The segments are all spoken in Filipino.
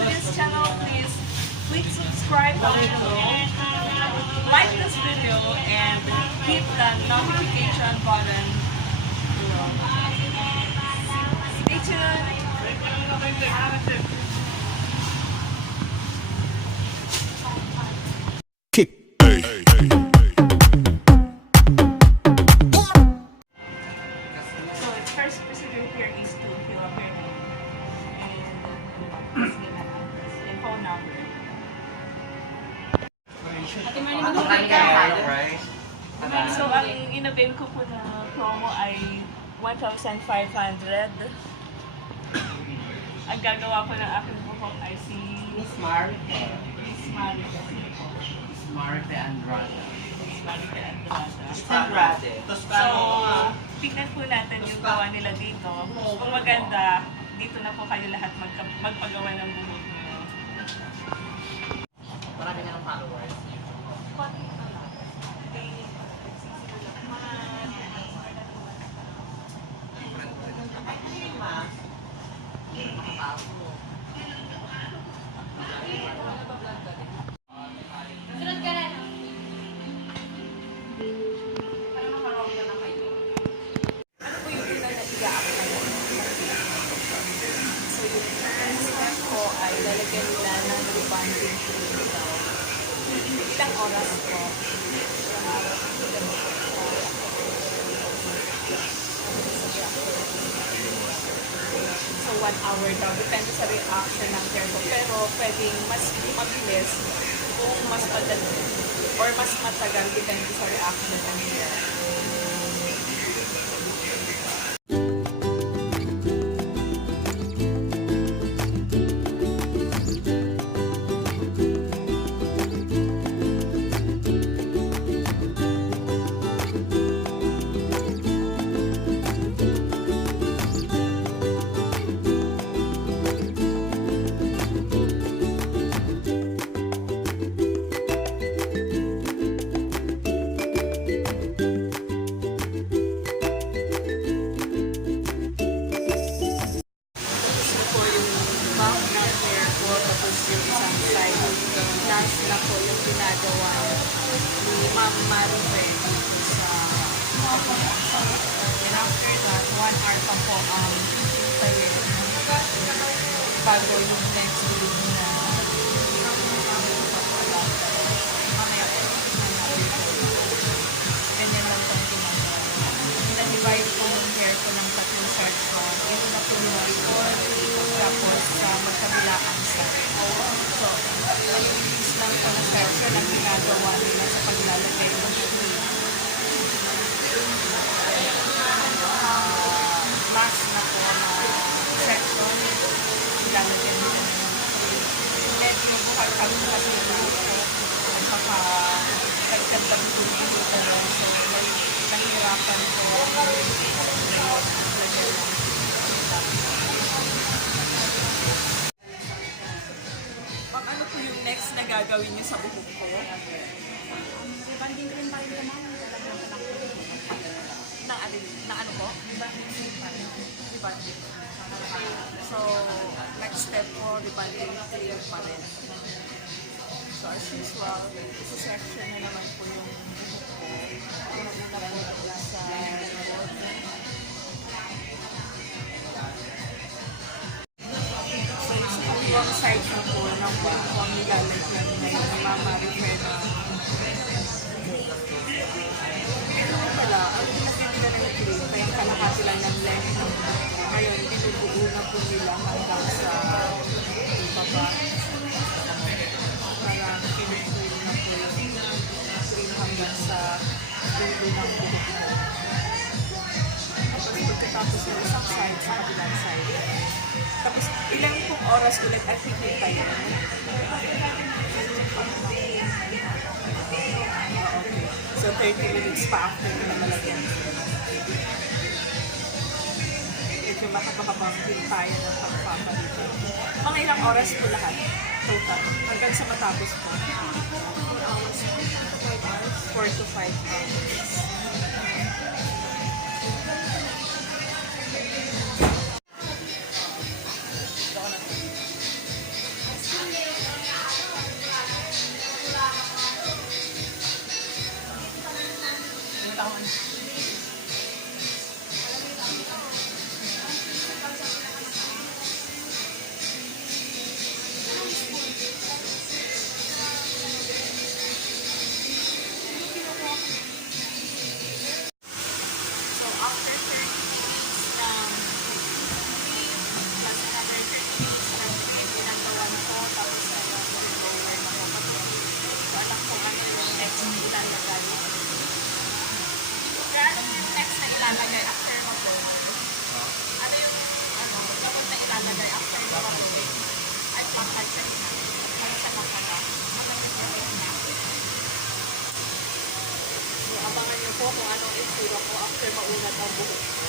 to this channel, please click subscribe below, like this video, and hit the notification button below. Stay tuned. Kick. So its first procedure here is to fill up your name and and phone number. So ang in-avail ko po na promo ay 1,500. Ang gagawa po ng aking buhok ay si Miss Mar. Miss Mari. Miss Marte Andrada. Miss Marita Andrada. Andrade. So, tignan po natin yung gawa nila dito. Kung maganda, dito na po kayo lahat magpagawa ng buhok niyo. Marami nga ng followers. Konti na lang. Daily. Sunod ka na. Ano po yung una na i-a-apply? So yung first step ko ay lalagyan nila ng rebonding cream daw. Ilang oras po? Ilang oras po? So 1 hour daw. Depende sa reaction ng hair ko. Pero pwedeng mas mabilis kung mas madali or mas matagal depende sa reaction ng hair. Last na po yung ginagawa ni Ma'am Marife sa and after that, 1 hour pa po ang tayo bago yung next week na mamaya po ganyan lang po yung ginagawa. Pinag-divide po yung hair ko ng 3 section. Ito na po yung before, tapos sa magkabilaan side. So, malinis lang po na section ang ginagawa nila sa paglalagay ng last na po na section ilalagay nila medyo buhal-hal po kasi yung at saka nagkandang po dito pero so nahihirapan po ano po yung next na gagawin niyo sa buhok ko? Rebonding cream pa rin naman. Talagang Na ano po? Rebonding. So, next step po, rebonding cream pa rin. So, as usual, isa-section na naman po yung buhok ko. Una po sa likod. Yung side na po ng buhok ko ang nilalagyan na yung Mama Rivera. Pero wala, ang nilagyan nila ng cream, kaya kalahati lang ng length ng buhok ko. Ngayon, binubuo na po nila hanggang sa baba. Parang kinukulo na po yung cream hanggang sa dulo ng buhok ko. Tapos pagkatapos ng isang side sa kabilang side. Tapos ilang pong oras ulit at hihintay mo? So 30 minutes pa after nila malagyan. Medyo makakabang hintayan ng pagpapalito. Mga ilang oras po lahat? Total. Hanggang sa matapos po. 4 to 5 hours. So after 30 minutes plus another 30 minutes ginagawan ko, tapos roller na ko kasi. So alam ko ano yung next na ilalagay. Kaya ano yung next na ilalagay after mo? Ano yung tawag na ilalagay after mo? Ay, bakal ka na. Ano siya bakal na? Ano yung perfect na? So abangan niyo po kung anong itsura ko after maunat ang buhok ko.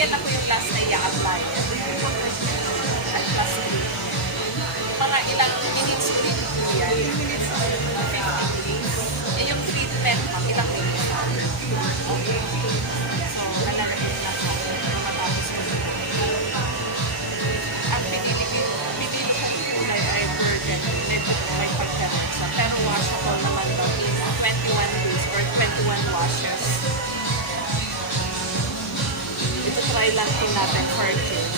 yan ako yung last na i-apply. At last week. Mga ilang minutes ko rin po yan. 15 days. Eh, yung 3 to 10 pang ilang minutes na. So, another 8 na po. Matapos ko. Ang pinili ko kulay ay virgin. Never ko may pagkaransa. Pero washable naman daw in 21 days or 21 washes. Ito try lang lang po natin for a change.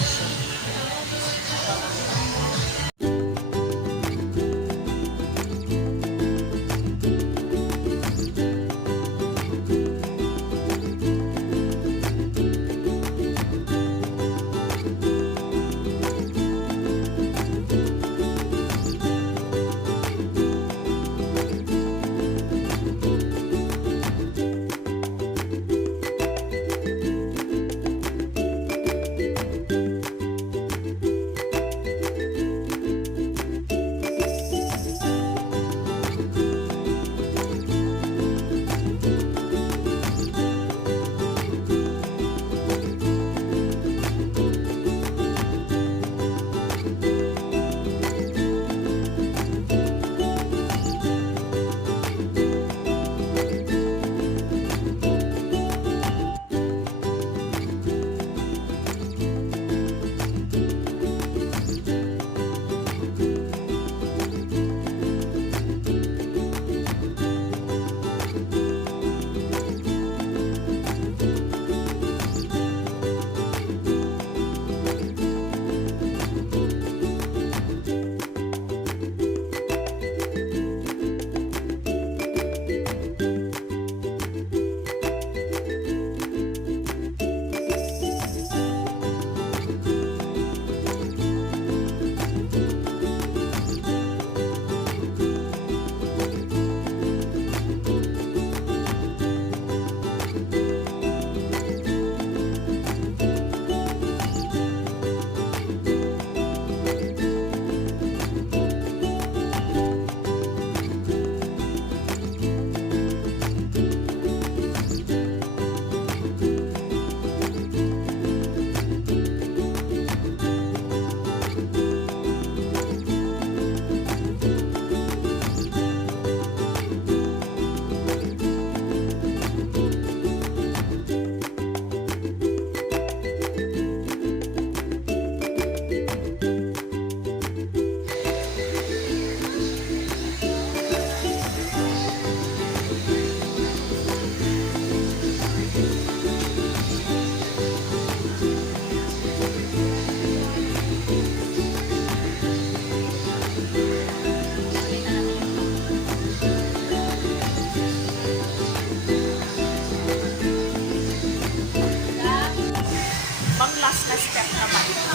Pang last na step naman ito.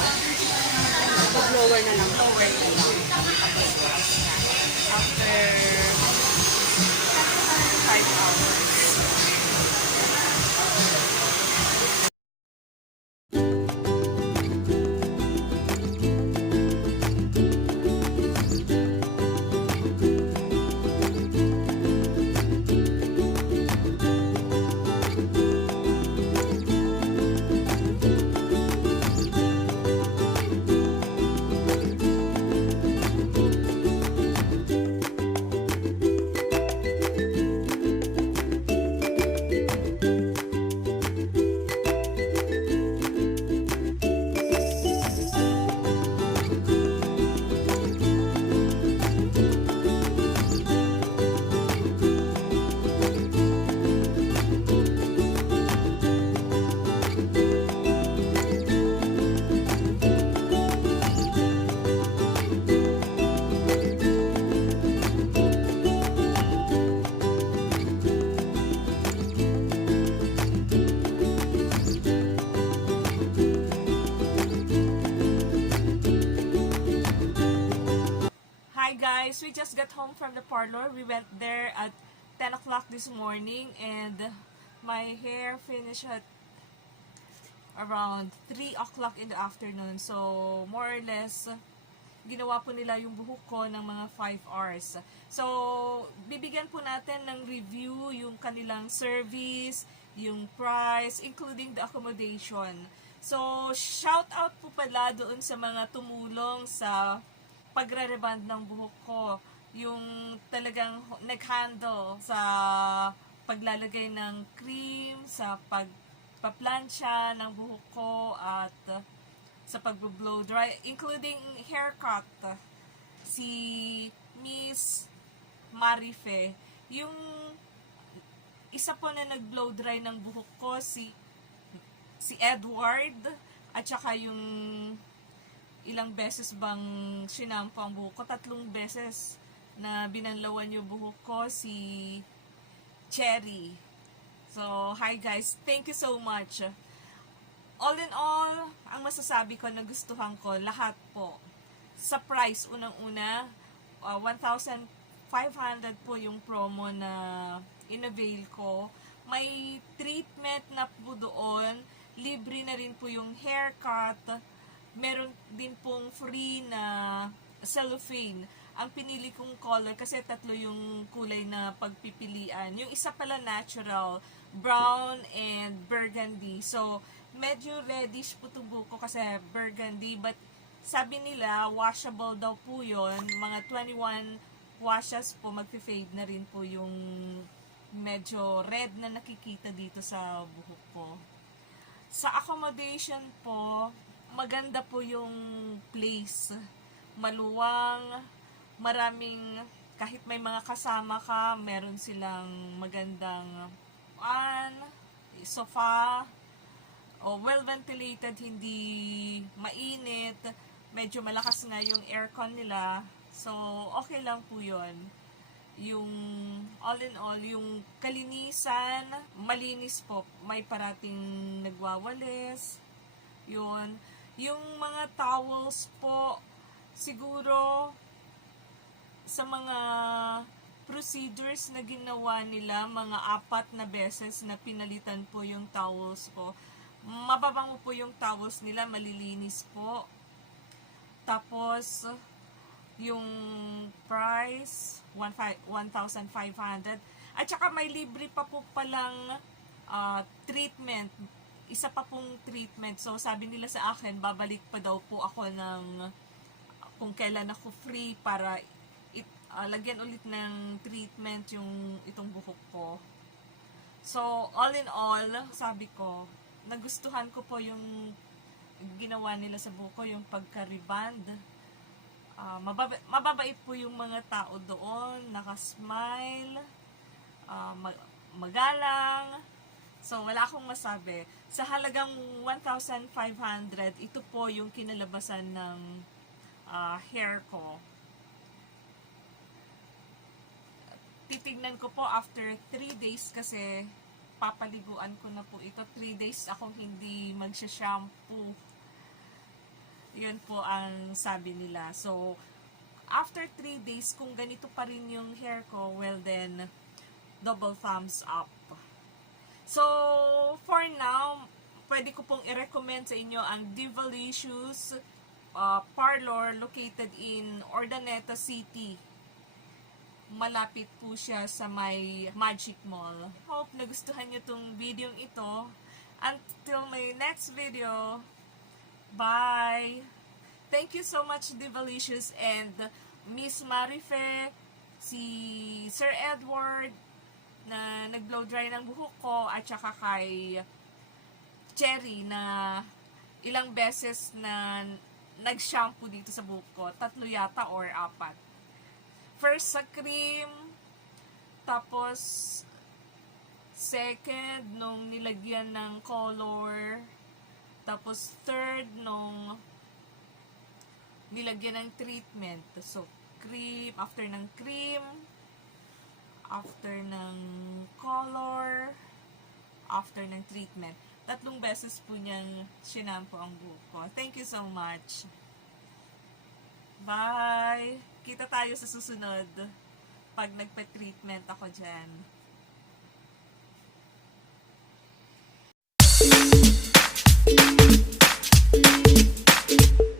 Pag-lower na lang. Lower na lang. Tapos after 5 hours. Hi guys, we just got home from the parlor. We went there at 10 o'clock this morning and my hair finished at around 3 o'clock in the afternoon. So, more or less, ginawa po nila yung buhok ko ng mga 5 hours. So, bibigyan po natin ng review yung kanilang service, yung price, including the accommodation. So, shout out po pala doon sa mga tumulong sa pagre-rebond ng buhok ko. Yung talagang nag-handle sa paglalagay ng cream, sa pagpaplansya ng buhok ko, at sa pag-blow dry, including haircut. Si Miss Marife. Yung isa po na nag-blow dry ng buhok ko, si si Edward, at saka yung ilang beses bang sinampo ang buhok ko. 3 beses na binanlawan yung buhok ko, si Cherry. So, hi guys. Thank you so much. All in all, ang masasabi ko, nagustuhan ko lahat po. Sa price, unang-una, 1,500 po yung promo na in-avail ko. May treatment na po doon. Libre na rin po yung haircut. Meron din pong free na cellophane. Ang pinili kong color, kasi 3 yung kulay na pagpipilian. Yung isa pala natural, brown and burgundy. So, medyo reddish po itong buhok ko kasi burgundy. But, sabi nila, washable daw po yun. Mga 21 washes po, magpi-fade na rin po yung medyo red na nakikita dito sa buhok ko. Sa accommodation po, maganda po yung place. Maluwang, maraming, kahit may mga kasama ka, meron silang magandang sofa, well ventilated, hindi mainit, medyo malakas nga yung aircon nila. So, okay lang po yun. Yung, all in all, yung kalinisan, malinis po. May parating nagwawalis. Yun. Yung mga towels po, siguro, sa mga procedures na ginawa nila, mga 4 na beses na pinalitan po yung towels ko. Mababango po yung towels nila, malilinis po. Tapos, yung price, 1,500. At saka may libre pa po palang treatment. Isa pa pong treatment. So, sabi nila sa akin, babalik pa daw po ako ng kung kailan ako free para lagyan ulit ng treatment yung itong buhok ko. So, all in all, sabi ko, nagustuhan ko po yung ginawa nila sa buhok ko, yung pagka-rebond. Mababait po yung mga tao doon, nakasmile, magalang. So, wala akong masabi. Sa halagang 1,500, ito po yung kinalabasan ng hair ko. Titignan ko po after 3 days kasi papaliguan ko na po ito. 3 days akong hindi magsha-shampoo. Yun po ang sabi nila. So, after 3 days, kung ganito pa rin yung hair ko, well then, double thumbs up. So, for now, pwede ko pong i-recommend sa inyo ang Divalicious Parlor located in Urdaneta City. Malapit po siya sa may Magic Mall. Hope nagustuhan nyo tong video ito. Until my next video, bye! Thank you so much, Divalicious, and Miss Marife, si Sir Edward, na nag-blow dry ng buhok ko, at saka kay Cherry, na ilang beses na nag-shampoo dito sa buhok ko. 3 yata or 4. First sa cream, tapos second nung nilagyan ng color, tapos third nung nilagyan ng treatment. So, cream, after ng cream, after ng color, after ng treatment. 3 beses po niyang sinampo ang buhok ko. Thank you so much. Bye! Kita tayo sa susunod pag nagpa-treatment ako dyan.